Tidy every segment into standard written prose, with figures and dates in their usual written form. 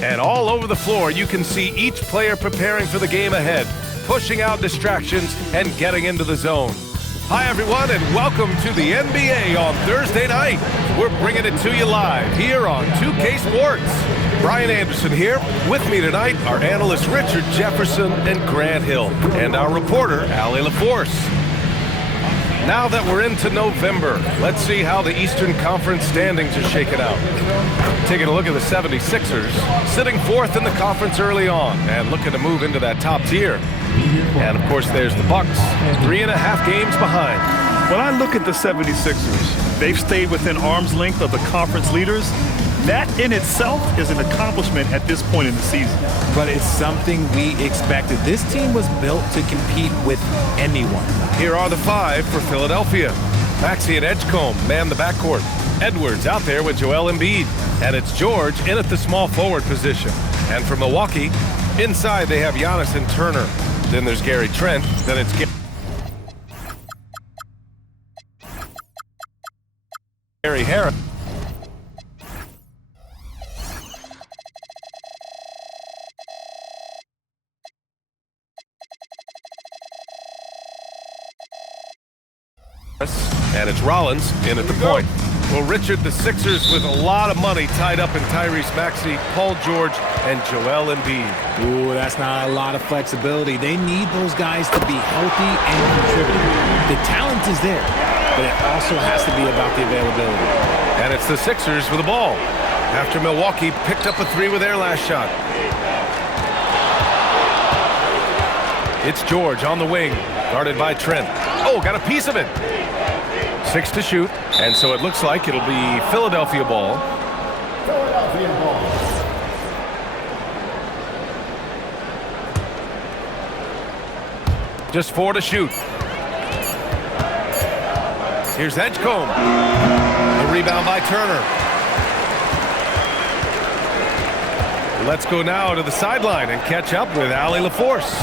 And all over the floor, you can see each player preparing for the game ahead, pushing out distractions and getting into the zone. Hi, everyone, and welcome to the NBA on Thursday night. We're bringing it to you live here on 2K Sports. Brian Anderson here. With me tonight are analysts Richard Jefferson and Grant Hill, and our reporter, Allie LaForce. Now that we're into November, let's see how the Eastern Conference standings are shaking out. Taking a look at the 76ers, sitting fourth in the conference early on and looking to move into that top tier. And, of course, there's the Bucks, 3.5 games behind. When I look at the 76ers, they've stayed within arm's length of the conference leaders. That in itself is an accomplishment at this point in the season. But it's something we expected. This team was built to compete with anyone. Here are the five for Philadelphia. Maxey and Edgecombe man the backcourt. Edwards out there with Joel Embiid. And it's George in at the small forward position. And for Milwaukee, inside they have Giannis and Turner. Then there's Gary Trent. Then it's Gary Harris. And it's Rollins in at the point. Well, Richard, the Sixers with a lot of money tied up in Tyrese Maxey, Paul George, and Joel Embiid. Ooh, that's not a lot of flexibility. They need those guys to be healthy and contributing. The talent is there, but it also has to be about the availability. And it's the Sixers with the ball after Milwaukee picked up a three with their last shot. It's George on the wing, guarded by Trent. Oh, got a piece of it. 6 to shoot, and so it looks like it'll be Philadelphia ball. Philadelphia ball. Just 4 to shoot. Here's Edgecombe. The rebound by Turner. Let's go now to the sideline and catch up with Allie LaForce.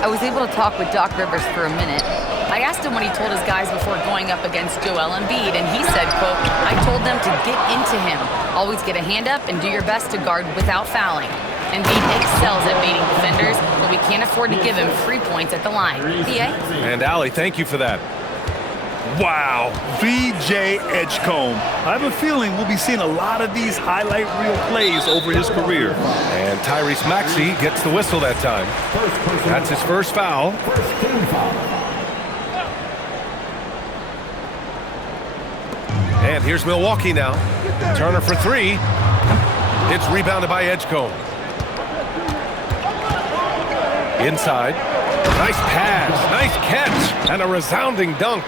I was able to talk with Doc Rivers for a minute. I asked him what he told his guys before going up against Joel Embiid, and he said, quote, "I told them to get into him. Always get a hand up and do your best to guard without fouling. Embiid excels at baiting defenders, but we can't afford to give him free points at the line." PA? And Allie, thank you for that. Wow, VJ Edgecombe. I have a feeling we'll be seeing a lot of these highlight reel plays over his career. And Tyrese Maxey gets the whistle that time. That's his first foul. And here's Milwaukee now. Turner for three. It's rebounded by Edgecombe. Inside. Nice pass, nice catch, and a resounding dunk.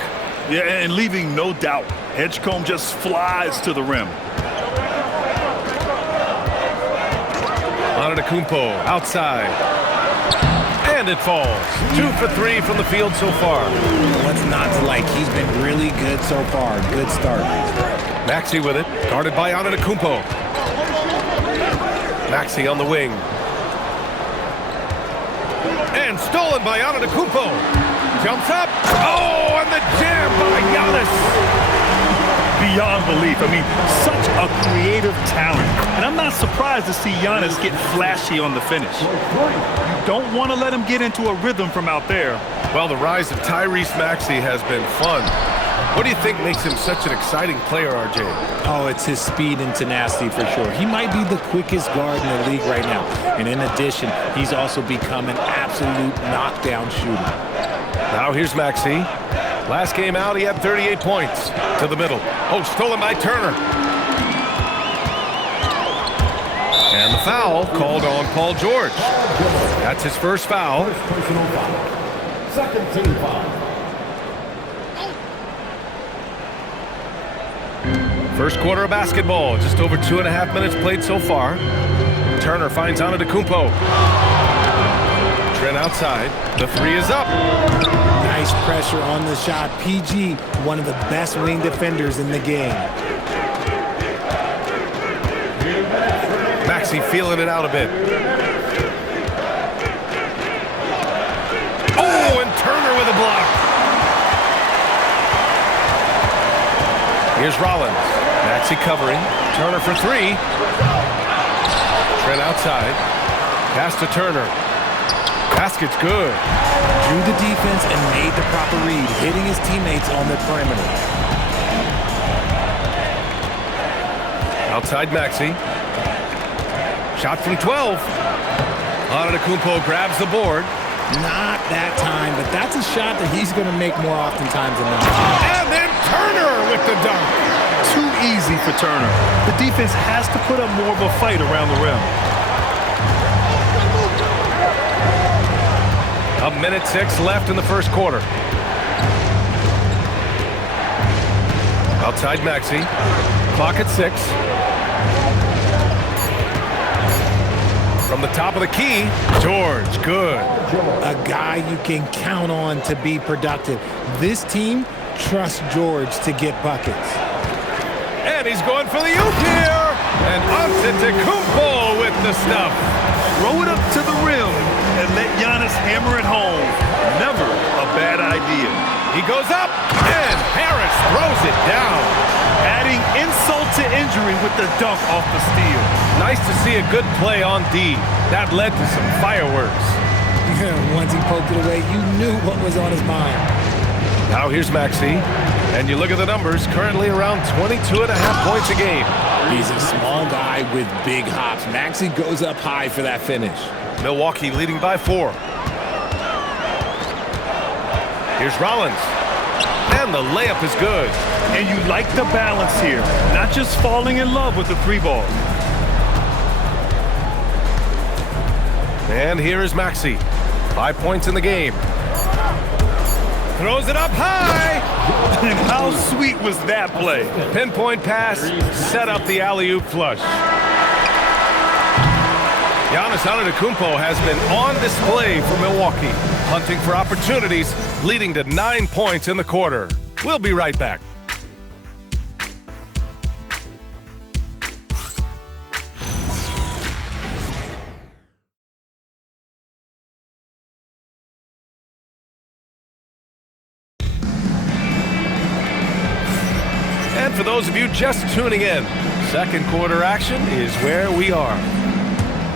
Yeah, and leaving no doubt. Edgecombe just flies to the rim. Antetokounmpo outside. And it falls. 2 for 3 from the field so far. What's not to like? He's been really good so far. Good start. Maxey with it, guarded by Antetokounmpo. Maxey on the wing. And stolen by Antetokounmpo. Jumps up. Oh, and the jam by Giannis. Beyond belief. I mean, such a creative talent. And I'm not surprised to see Giannis get flashy on the finish. You don't want to let him get into a rhythm from out there. Well, the rise of Tyrese Maxey has been fun. What do you think makes him such an exciting player, RJ? Oh, it's his speed and tenacity for sure. He might be the quickest guard in the league right now. And in addition, he's also become an absolute knockdown shooter. Now here's Maxey. Last game out, he had 38 points. To the middle. Oh, stolen by Turner. And the foul called on Paul George. That's his first foul. Personal foul. Second team foul. First quarter of basketball. Just over 2.5 minutes played so far. Turner finds Antetokounmpo. Trent outside. The three is up. Nice pressure on the shot. PG, one of the best wing defenders in the game. Maxey feeling it out a bit. Oh, and Turner with a block. Here's Rollins. Maxey covering. Turner for three. Trent outside. Pass to Turner. Basket's good. Drew the defense and made the proper read, hitting his teammates on the perimeter. Outside Maxey. Shot from 12. Antetokounmpo grabs the board. Not that time, but that's a shot that he's going to make more oftentimes than not. And then Turner with the dunk. Too easy for Turner. The defense has to put up more of a fight around the rim. A minute 6 left in the first quarter. Outside Maxey. Clock at 6. From the top of the key, George, good. A guy you can count on to be productive. This team trusts George to get buckets. And he's going for the oop here. And Antetokounmpo with the stuff. Throw it up to the rim and let Giannis hammer it home. Never a bad idea. He goes up, and Harris throws it down. Adding insult to injury with the dunk off the steal. Nice to see a good play on D. That led to some fireworks. Once he poked it away, you knew what was on his mind. Now here's Maxey. And you look at the numbers, currently around 22.5 points a game. He's a small guy with big hops. Maxey goes up high for that finish. Milwaukee leading by 4. Here's Rollins. And the layup is good. And you like the balance here. Not just falling in love with the 3-ball. And here is Maxey. 5 points in the game. Throws it up high. And how sweet was that play? Pinpoint pass, set up the alley-oop flush. Giannis Antetokounmpo has been on display for Milwaukee, hunting for opportunities, leading to 9 points in the quarter. We'll be right back. And for those of you just tuning in, second quarter action is where we are.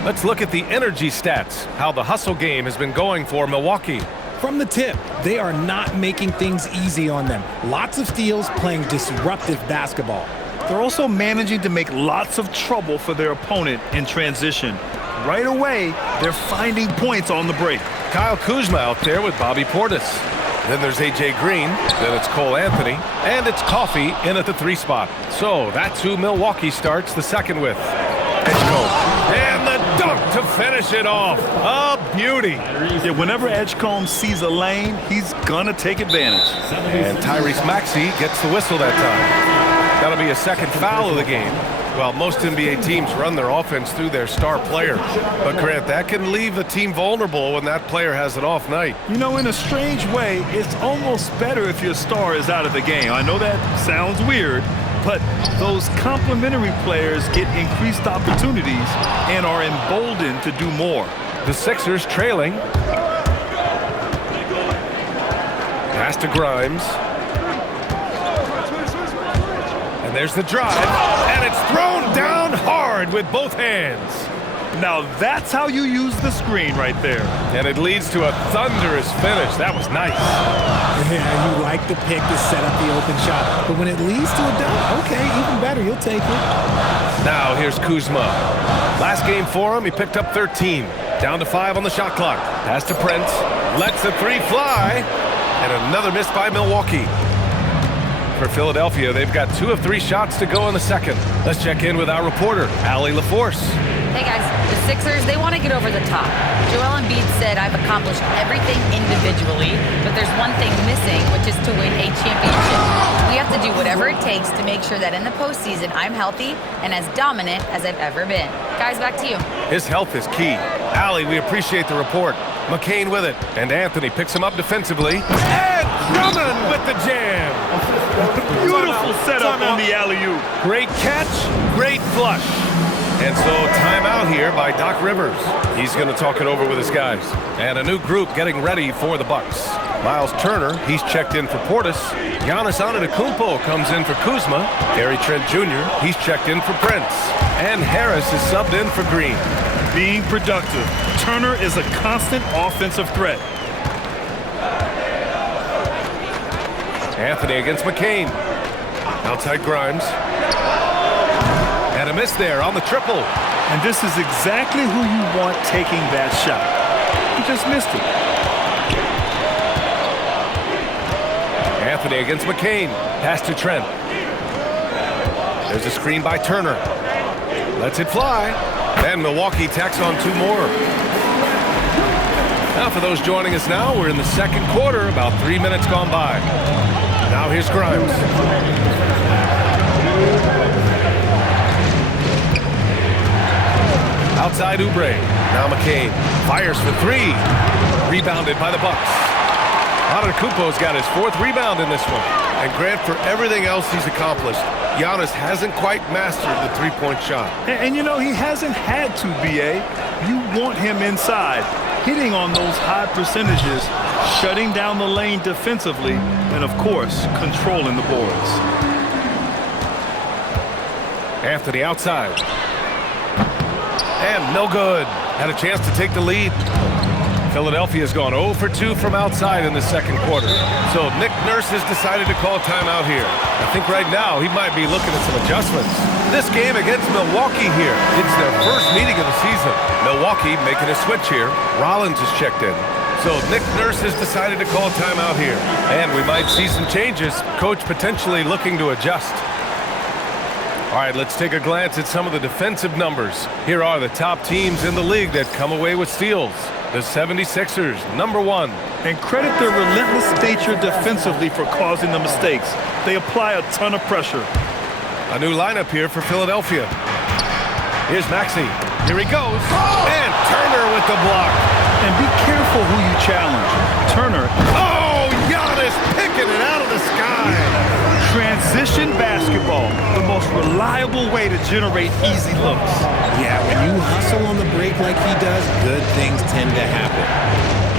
Let's look at the energy stats, how the hustle game has been going for Milwaukee. From the tip, they are not making things easy on them. Lots of steals, playing disruptive basketball. They're also managing to make lots of trouble for their opponent in transition. Right away, they're finding points on the break. Kyle Kuzma out there with Bobby Portis. Then there's A.J. Green, then it's Cole Anthony, and it's Coffey in at the 3 spot. So that's who Milwaukee starts the second with. Edgecombe. And the dunk to finish it off. A beauty. Yeah, whenever Edgecombe sees a lane, he's gonna take advantage. And Tyrese Maxey gets the whistle that time. That'll be a second foul of the game. Well, most NBA teams run their offense through their star player. But, Grant, that can leave the team vulnerable when that player has an off night. You know, in a strange way, it's almost better if your star is out of the game. I know that sounds weird, but those complementary players get increased opportunities and are emboldened to do more. The Sixers trailing. Pass to Grimes. And there's the drive. And it's thrown down hard with both hands. Now that's how you use the screen right there. And it leads to a thunderous finish. That was nice. Yeah, you like the pick to set up the open shot. But when it leads to a dunk, okay, even better, you'll take it. Now here's Kuzma. Last game for him, he picked up 13. Down to 5 on the shot clock. Pass to Prince. Lets the 3 fly. And another miss by Milwaukee. For Philadelphia, they've got 2 of 3 shots to go in the second. Let's check in with our reporter, Allie LaForce. Hey guys, the Sixers, they want to get over the top. Joel Embiid said, I've accomplished everything individually, but there's one thing missing, which is to win a championship. We have to do whatever it takes to make sure that in the postseason, I'm healthy and as dominant as I've ever been. Guys, back to you. His health is key. Allie, we appreciate the report. McCain with it, and Anthony picks him up defensively. And Drummond with the jam. Beautiful setup on the alley-oop. Great catch, great flush. And so timeout here by Doc Rivers. He's going to talk it over with his guys. And a new group getting ready for the Bucks. Miles Turner, he's checked in for Portis. Giannis Antetokounmpo comes in for Kuzma. Gary Trent Jr., he's checked in for Prince. And Harris is subbed in for Green. being productive. Turner is a constant offensive threat. Anthony against McCain. Outside Grimes. And a miss there on the triple. And this is exactly who you want taking that shot. He just missed it. Anthony against McCain. Pass to Trent. There's a screen by Turner. Lets it fly. And Milwaukee tacks on 2 more. Now for those joining us now, we're in the second quarter, about 3 minutes gone by. Now here's Grimes. Outside Oubre. Now McCain fires for 3. Rebounded by the Bucks. Antetokounmpo's got his 4th rebound in this one. And Grant, for everything else he's accomplished, Giannis hasn't quite mastered the three-point shot. And you know, he hasn't had to, B.A. You want him inside, hitting on those high percentages, shutting down the lane defensively, and of course, controlling the boards. Anthony outside. And no good. Had a chance to take the lead. Philadelphia's gone 0 for 2 from outside in the second quarter. So Nick Nurse has decided to call timeout here. I think right now he might be looking at some adjustments. This game against Milwaukee here, it's their first meeting of the season. Milwaukee making a switch here. Rollins is checked in. So Nick Nurse has decided to call timeout here. And we might see some changes. Coach potentially looking to adjust. All right, let's take a glance at some of the defensive numbers. Here are the top teams in the league that come away with steals. The 76ers, number 1. And credit their relentless nature defensively for causing the mistakes. They apply a ton of pressure. A new lineup here for Philadelphia. Here's Maxey. Here he goes. And Turner with the block. And be careful who you challenge. Turner. Oh, Giannis picking it out of the sky. Transition basketball, the most reliable way to generate easy looks. Yeah, when you hustle on the break like he does, good things tend to happen.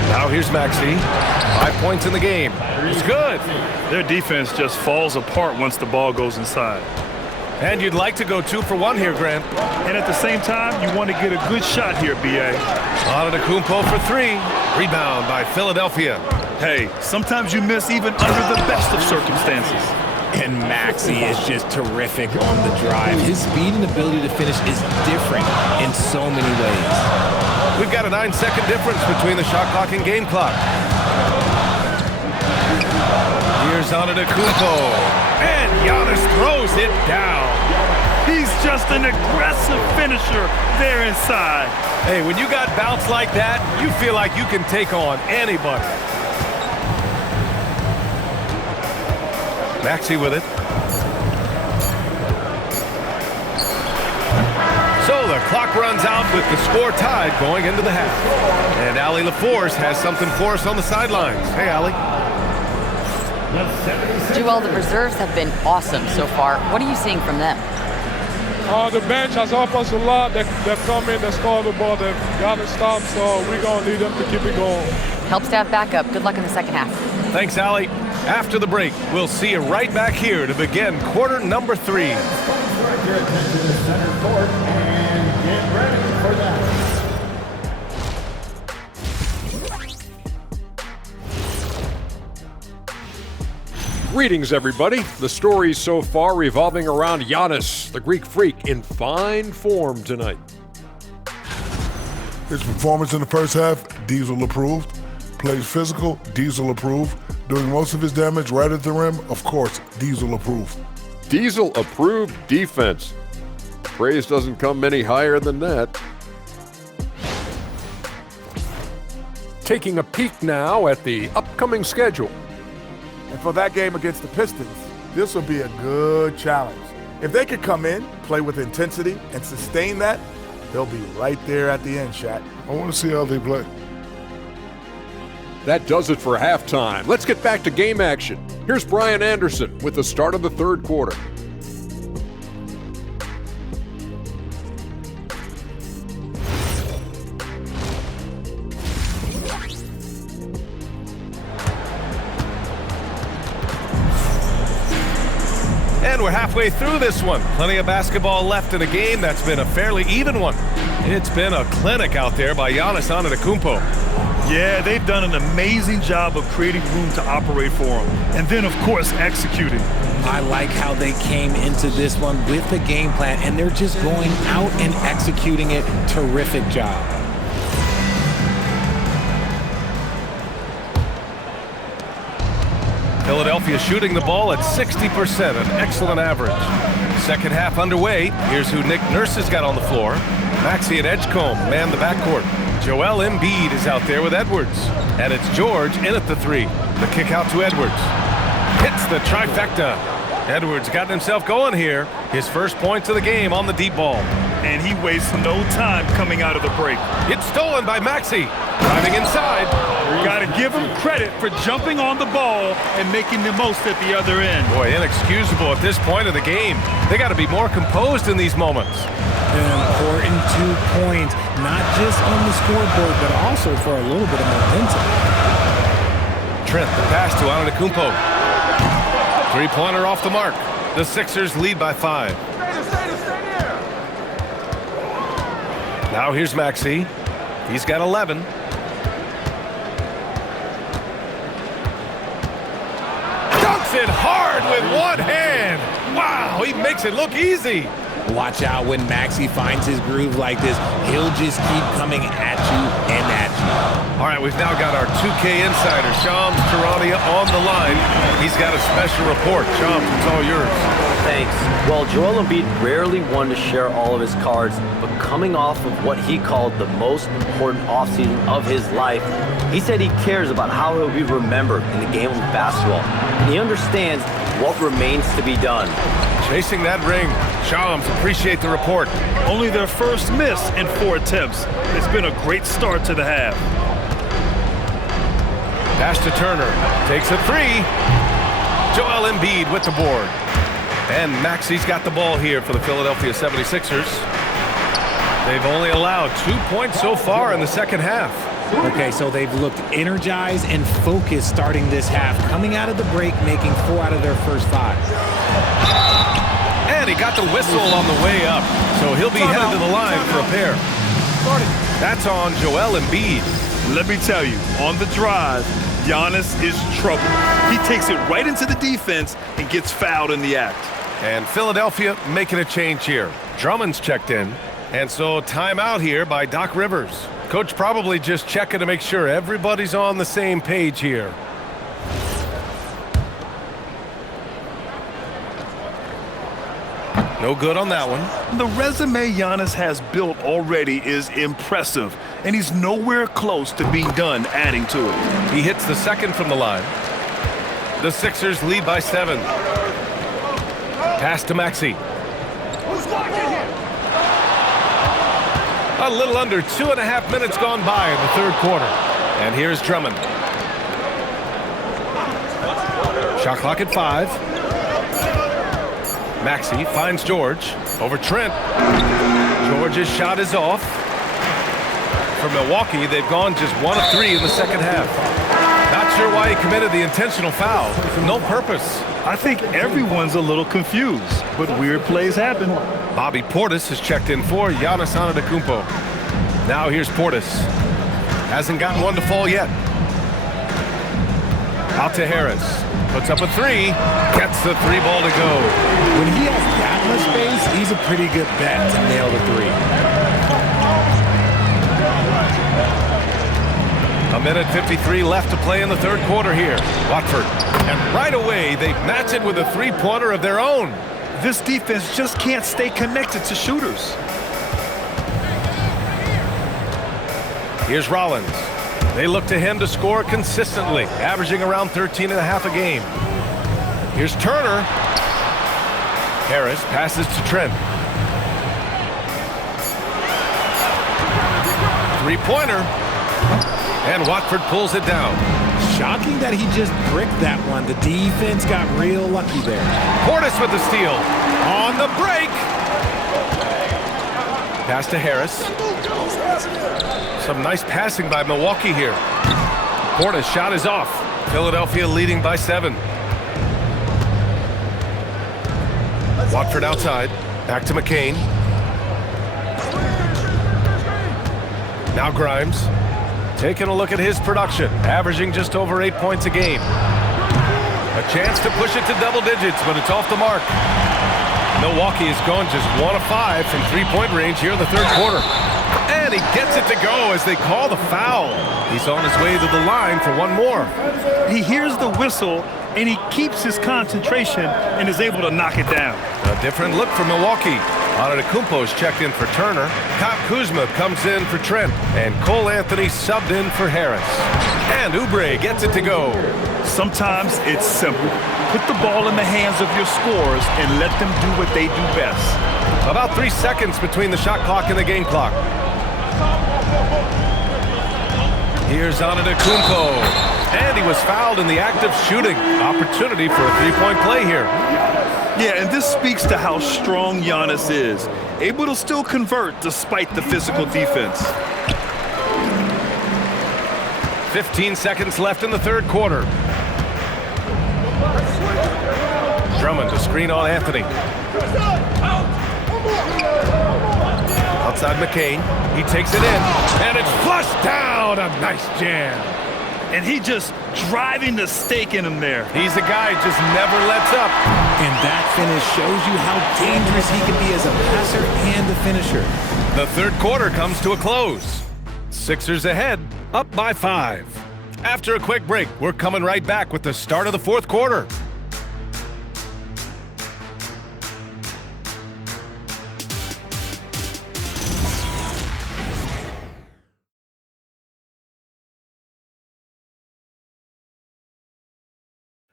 Now here's Maxey. 5 points in the game. It's good. Their defense just falls apart once the ball goes inside. And you'd like to go 2 for 1 here, Grant. And at the same time, you want to get a good shot here, B.A. Antetokounmpo for 3. Rebound by Philadelphia. Hey, sometimes you miss even under the best of circumstances. And Maxey is just terrific on the drive. His speed and ability to finish is different in so many ways. We've got a 9-second difference between the shot clock and game clock. Here's Antetokounmpo. And Giannis throws it down. He's just an aggressive finisher there inside. Hey, when you got bounce like that, you feel like you can take on anybody. Maxey with it. So the clock runs out with the score tied going into the half. And Allie LaForce has something for us on the sidelines. Hey, Allie. Joel, the reserves have been awesome so far. What are you seeing from them? The bench has helped us a lot. They've come in, they scored the ball, they've got it stopped, so we're going to need them to keep it going. Helps to have backup. Good luck in the second half. Thanks, Allie. After the break, we'll see you right back here to begin quarter number 3. Direct your attention to center court and get ready for that. Greetings, everybody. The stories so far revolving around Giannis, the Greek freak, in fine form tonight. His performance in the first half, Diesel approved. Plays physical, Diesel approved. Doing most of his damage right at the rim, of course, Diesel approved. Diesel approved defense. Praise doesn't come any higher than that. Taking a peek now at the upcoming schedule. And for that game against the Pistons, this will be a good challenge. If they could come in, play with intensity, and sustain that, they'll be right there at the end, Shaq. I want to see how they play. That does it for halftime. Let's get back to game action. Here's Brian Anderson with the start of the third quarter. And And we're halfway through this one. Plenty of basketball left in a game that's been a fairly even one. It's been a clinic out there by Giannis Antetokounmpo. Yeah, they've done an amazing job of creating room to operate for him. And then, of course, executing. I like how they came into this one with the game plan, and they're just going out and executing it. Terrific job. Philadelphia shooting the ball at 60%, an excellent average. Second half underway. Here's who Nick Nurse has got on the floor. Maxey and Edgecombe man the backcourt. Joel Embiid is out there with Edwards. And it's George in at the three. The kick out to Edwards. Hits the trifecta. Edwards got himself going here. His first points of the game on the deep ball. And he wastes no time coming out of the break. It's stolen by Maxey. Driving inside. Got to give him credit for jumping on the ball and making the most at the other end. Boy, inexcusable at this point of the game. They got to be more composed in these moments. An important 2 points, not just on the scoreboard, but also for a little bit of momentum. Trent, the pass to Antetokounmpo. Three-pointer off the mark. The Sixers lead by 5. Now here's Maxey. He's got 11. Dunks it hard with one hand. Wow, he makes it look easy. Watch out when Maxey finds his groove like this. He'll just keep coming at you and at you. All right, we've now got our 2K insider, Shams Charania, on the line. He's got a special report. Shams, it's all yours. Thanks. Well, Joel Embiid rarely wanted to share all of his cards, but coming off of what he called the most important offseason of his life, he said he cares about how he'll be remembered in the game of basketball, and he understands what remains to be done. Chasing that ring. Shams, appreciate the report. Only their first miss in 4 attempts. It's been a great start to the half. Pass to Turner. Takes a three. Joel Embiid with the board. And Maxey's got the ball here for the Philadelphia 76ers. They've only allowed 2 points so far in the second half. Okay, so they've looked energized and focused starting this half, coming out of the break, making 4 out of their first 5. And he got the whistle on the way up, so he'll be headed to the line for a pair. That's on Joel Embiid. Let me tell you, on the drive, Giannis is trouble. He takes it right into the defense and gets fouled in the act. And Philadelphia making a change here. Drummond's checked in, and so timeout here by Doc Rivers. Coach probably just checking to make sure everybody's on the same page here. No good on that one. The resume Giannis has built already is impressive, and he's nowhere close to being done adding to it. He hits the second from the line. The Sixers lead by 7. Pass to Maxey. A little under 2.5 minutes gone by in the third quarter. And here's Drummond. Shot clock at 5. Maxey finds George over Trent. George's shot is off. For Milwaukee, they've gone just 1 of 3 in the second half. Not sure why he committed the intentional foul. No purpose. I think everyone's a little confused, but weird plays happen. Bobby Portis has checked in for Giannis Antetokounmpo. Now here's Portis. Hasn't gotten one to fall yet. Out to Harris. Puts up a 3. Gets the 3 ball to go. When he has that much space, he's a pretty good bet to nail the 3. A minute 53 left to play in the third quarter here. Watford. And right away, they match it with a 3-pointer of their own. This defense just can't stay connected to shooters. Here's Rollins. They look to him to score consistently, averaging around 13.5 a game. Here's Turner. Harris passes to Trent. 3-pointer. And Watford pulls it down. Shocking that he just bricked that one. The defense got real lucky there. Portis with the steal. On the break. Pass to Harris. Some nice passing by Milwaukee here. Portis' shot is off. Philadelphia leading by 7. Watford outside. Back to McCain. Now Grimes. Taking a look at his production. Averaging just over 8 points a game. A chance to push it to double digits, but it's off the mark. Milwaukee has gone just 1 of 5 from three-point range here in the third quarter. And he gets it to go as they call the foul. He's on his way to the line for one more. He hears the whistle, and he keeps his concentration and is able to knock it down. A different look for Milwaukee. Antetokounmpo's checked in for Turner. Kyle Kuzma comes in for Trent. And Cole Anthony subbed in for Harris. And Oubre gets it to go. Sometimes it's simple. Put the ball in the hands of your scorers and let them do what they do best. About 3 seconds between the shot clock and the game clock. Here's Antetokounmpo. And he was fouled in the act of shooting. Opportunity for a three-point play here. Yeah, and this speaks to how strong Giannis is. Able to still convert despite the physical defense. 15 seconds left in the third quarter. Drummond to screen on Anthony. Outside McCain. He takes it in. And it's flushed down. A nice jam. And he just driving the stake in him there. He's a guy who just never lets up. And that finish shows you how dangerous he can be as a passer and a finisher. The third quarter comes to a close. Sixers ahead, up by 5. After a quick break, we're coming right back with the start of the fourth quarter.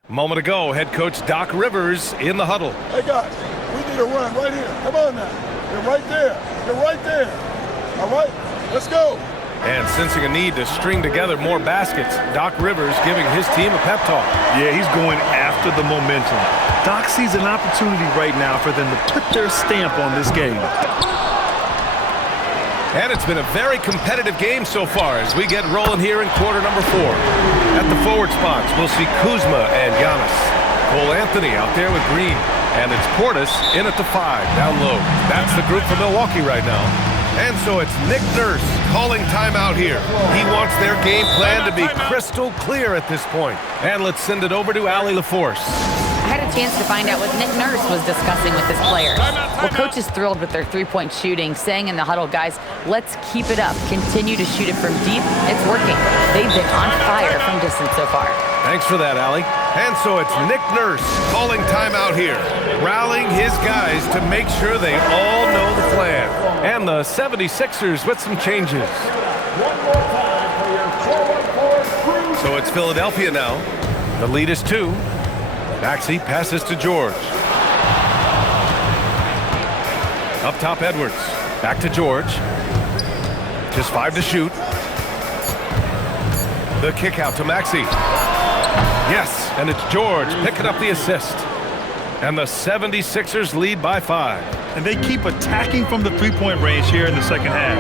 Moment ago, head coach Doc Rivers in the huddle. Hey guys, we need a run right here. Come on now. You're right there. You're right there. All right, let's go. And sensing a need to string together more baskets, Doc Rivers giving his team a pep talk. Yeah, he's going after the momentum. Doc sees an opportunity right now for them to put their stamp on this game. And it's been a very competitive game so far as we get rolling here in quarter number 4. At the forward spots, we'll see Kuzma and Giannis. Cole Anthony out there with Green. And it's Portis in at the 5, down low. That's the group for Milwaukee right now. And so it's Nick Nurse calling timeout here. He wants their game plan to be crystal clear at this point. And let's send it over to Allie LaForce. I had a chance to find out what Nick Nurse was discussing with his players. Well, coach is thrilled with their three-point shooting, saying in the huddle, guys, let's keep it up. Continue to shoot it from deep. It's working. They've been on fire from distance so far. Thanks for that, Allie. And so it's Nick Nurse calling timeout here, rallying his guys to make sure they all know the plan. And the 76ers with some changes. So it's Philadelphia now. The lead is 2. Maxey passes to George. Up top, Edwards. Back to George. Just 5 to shoot. The kick out to Maxey. Yes, and it's George picking up the assist. And the 76ers lead by 5. And they keep attacking from the three-point range here in the second half.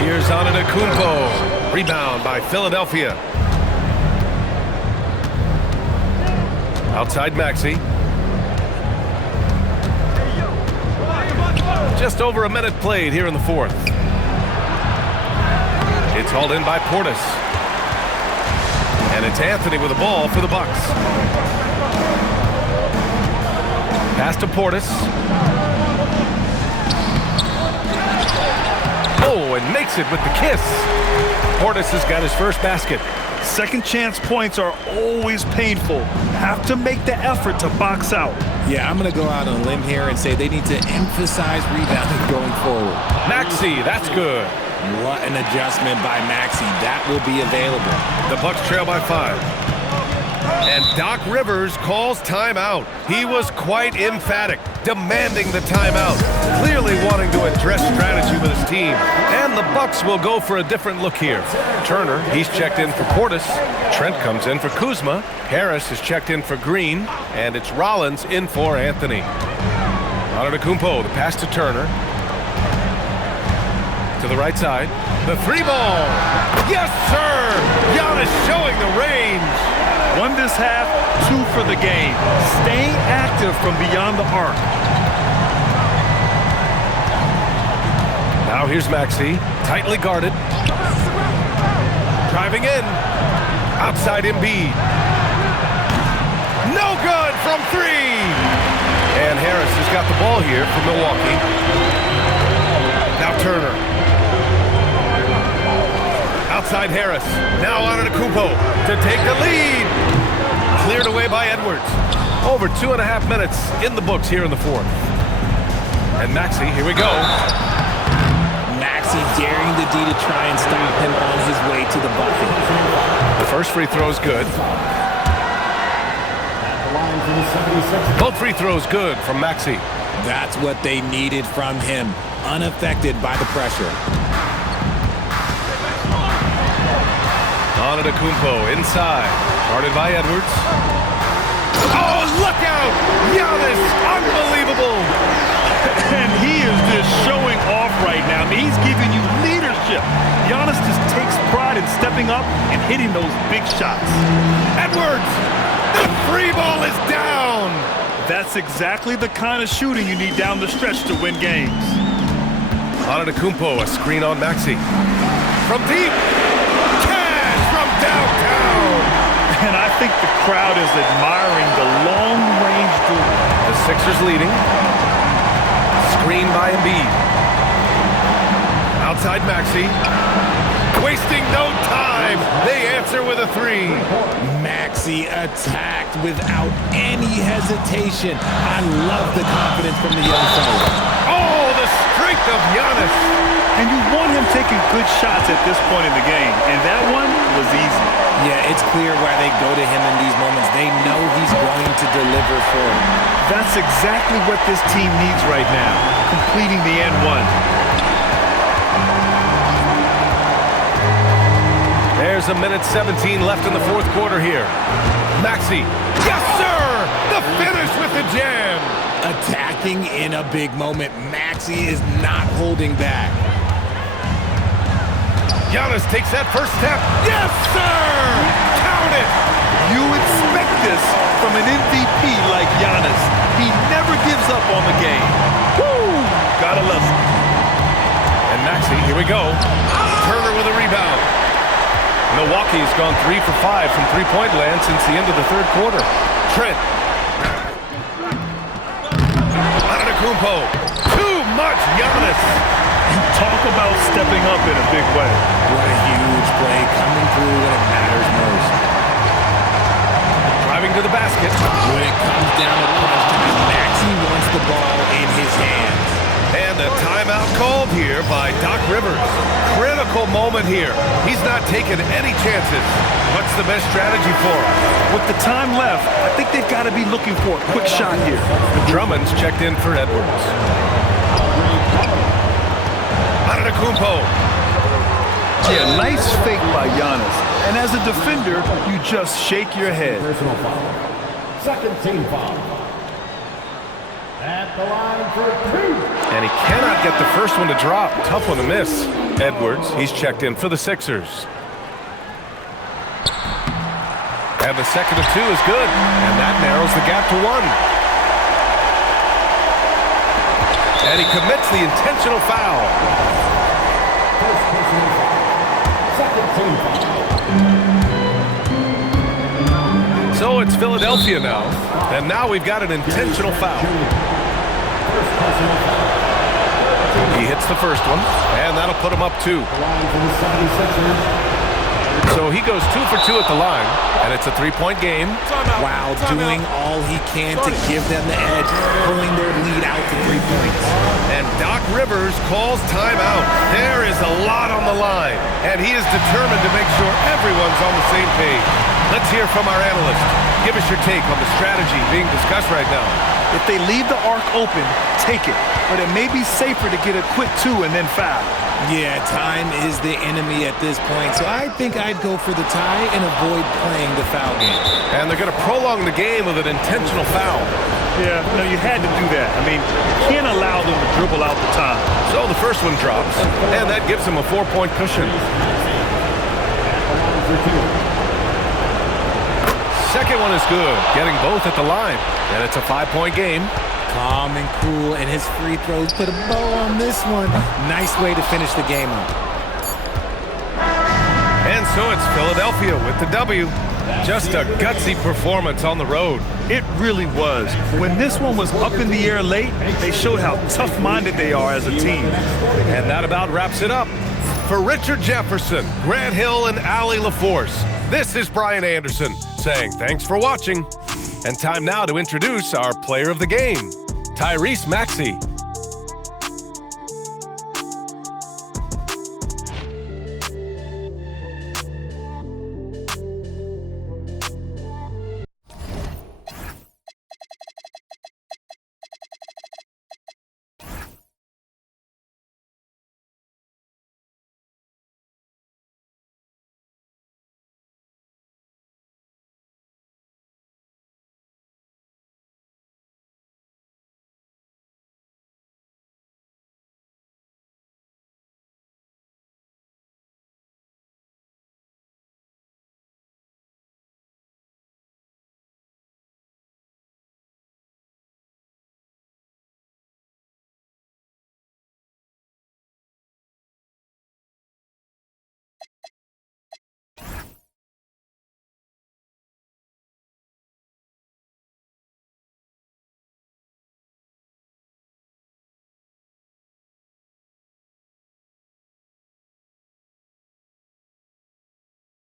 Here's Antetokounmpo. Rebound by Philadelphia. Outside Maxey. Just over a minute played here in the fourth. It's hauled in by Portis. And it's Anthony with the ball for the Bucks. Pass to Portis. Oh, and makes it with the kiss. Portis has got his first basket. Second chance points are always painful. Have to make the effort to box out. Yeah, I'm going to go out on a limb here and say they need to emphasize rebounding going forward. Maxey, that's good. What an adjustment by Maxey. That will be available. The Bucks trail by 5. And Doc Rivers calls timeout. He was quite emphatic, demanding the timeout, clearly wanting to address strategy with his team. And the Bucks will go for a different look here. Turner, he's checked in for Portis. Trent comes in for Kuzma. Harris is checked in for Green. And it's Rollins in for Anthony. Antetokounmpo, the pass to Turner. To the right side. The 3 ball. Yes, sir! Giannis showing the range. Won this half, 2 for the game. Staying active from beyond the arc. Now here's Maxey, tightly guarded. Driving in. Outside Embiid. No good from 3. And Harris has got the ball here for Milwaukee. Now Turner. Outside Harris. Now Antetokounmpo to take the lead. Cleared away by Edwards. Over 2.5 minutes in the books here in the fourth. And Maxey, here we go. Maxey daring the D to try and stop him on his way to the bucket. The first free throw is good. Both free throws good from Maxey. That's what they needed from him. Unaffected by the pressure. Antetokounmpo inside. Guarded by Edwards. Oh, look out! Giannis, unbelievable! And he is just showing off right now. I mean, he's giving you leadership. Giannis just takes pride in stepping up and hitting those big shots. Edwards! The free ball is down! That's exactly the kind of shooting you need down the stretch to win games. Antetokounmpo, a screen on Maxey. From deep! Cash from downtown! And I think the crowd is admiring the long-range duel. The Sixers leading. Screen by Embiid. Outside Maxey. Wasting no time. They answer with a 3. Maxey attacked without any hesitation. I love the confidence from the young fellow. Oh, the strength of Giannis. And you want him taking good shots at this point in the game. And that one was easy. Yeah, it's clear why they go to him in these moments. They know he's going to deliver for them. That's exactly what this team needs right now, completing the and one. There's 1:17 left in the fourth quarter here. Maxey, yes sir! The finish with the jam! Attacking in a big moment. Maxey is not holding back. Giannis takes that first step. Yes, sir! Count it! You expect this from an MVP like Giannis. He never gives up on the game. Woo! Gotta love it. And Maxey, here we go. Turner with a rebound. Milwaukee's gone 3 for 5 from three-point land since the end of the third quarter. Trent. Antetokounmpo. Too much Giannis. Talk about stepping up in a big way. What a huge play coming through when it matters most. Driving to the basket. When it comes down to crunch time, Maxey wants the ball in his hands. And a timeout called here by Doc Rivers. Critical moment here. He's not taking any chances. What's the best strategy for him? With the time left, I think they've got to be looking for a quick shot here. Drummond's checked in for Edwards. Antetokounmpo. Yeah, nice fake by Giannis. And as a defender, you just shake your head. Personal foul. Second team foul. At the line for 2. And he cannot get the first one to drop. Tough one to miss. Edwards, he's checked in for the Sixers. And the second of 2 is good. And that narrows the gap to 1. And he commits the intentional foul. First personal foul. Second team foul. So it's Philadelphia now. And now we've got an intentional foul. First personal foul. He hits the first one, and that'll put him up 2. Line for the 76ers. So he goes 2 for 2 at the line, and it's a 3-point game. While doing all he can to give them the edge, pulling their lead out to 3 points. And Doc Rivers calls timeout. There is a lot on the line, and he is determined to make sure everyone's on the same page. Let's hear from our analyst. Give us your take on the strategy being discussed right now. If they leave the arc open, take it. But it may be safer to get a quick 2 and then foul. Yeah, time is the enemy at this point, so I think I'd go for the tie and avoid playing the foul game. And they're going to prolong the game with an intentional foul. Yeah, no, you had to do that. I mean, you can't allow them to dribble out the time. So the first one drops, and that gives him a 4-point cushion. second one is good, getting both at the line. And it's a 5-point game. Calm and cool, and his free throws put a bow on this one. Nice way to finish the game up. And so it's Philadelphia with the W. Just a gutsy performance on the road. It really was. When this one was up in the air late, they showed how tough-minded they are as a team. And that about wraps it up. For Richard Jefferson, Grant Hill, and Allie LaForce, this is Brian Anderson saying thanks for watching. And time now to introduce our player of the game, Tyrese Maxey.